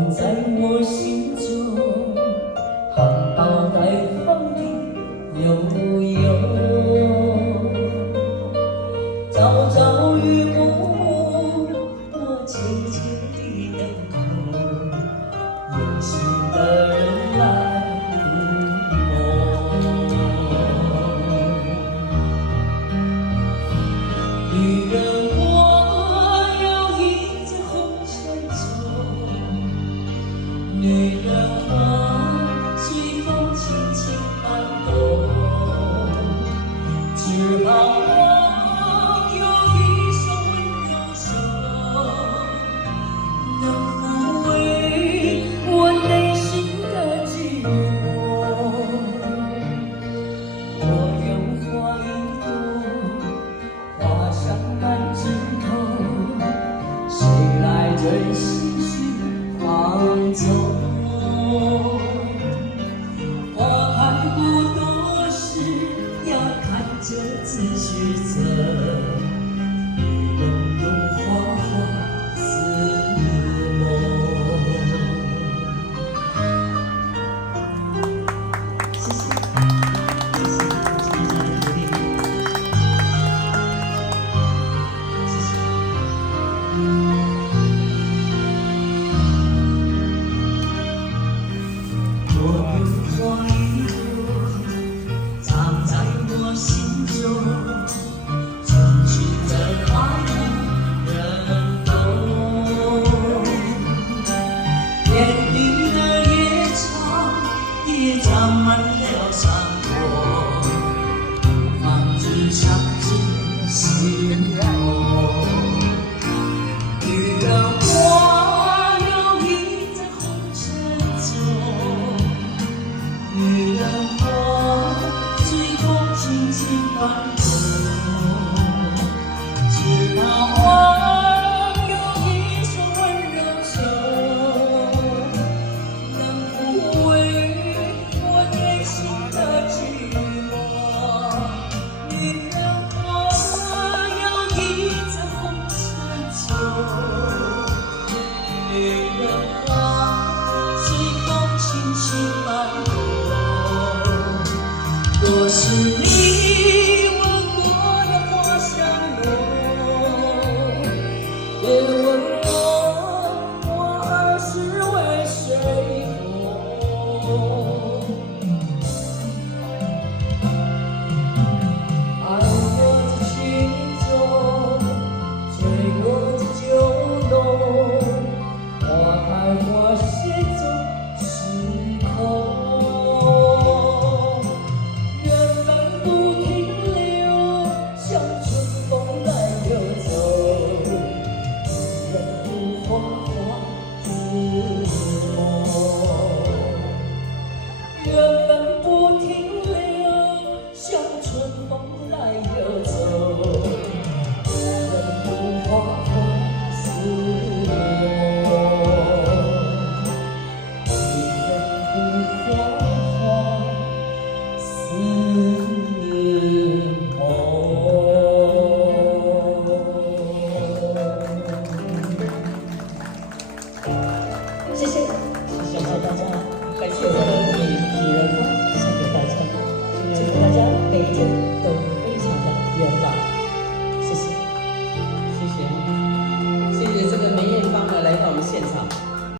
种在我心中，含苞待放的悠悠。朝朝与暮，我静静地等候有心的人来入梦。女人，我有一只红尘中，女人，我随风轻轻摆动，只好我有一双温柔手，能抚慰我内心的寂寞。我用花一朵，花香满枝头，谁来真心去放纵？花开不多时，要看着自去走，梦中花花似梦。谢谢，谢谢我成长的鼓励，谢谢。我用花一朵，藏在我心中，真情的爱无人懂。天地的夜长，也长满了山坡，放只相知心头。女人，我有一在红尘中，女人，我随风轻轻摆动，只好我有一双温柔手，能抚慰我内心的寂寞。女人，我有一在红尘中，女人，我随风轻轻摆动。若是你问我的花香浓，别问我儿时为谁疯。爱我的情衷，醉我的酒浓，花开花谢总是空。缘分不停留，像春风来又走，人如花花似梦，人如花花似梦。谢谢，谢谢大家，感谢我的。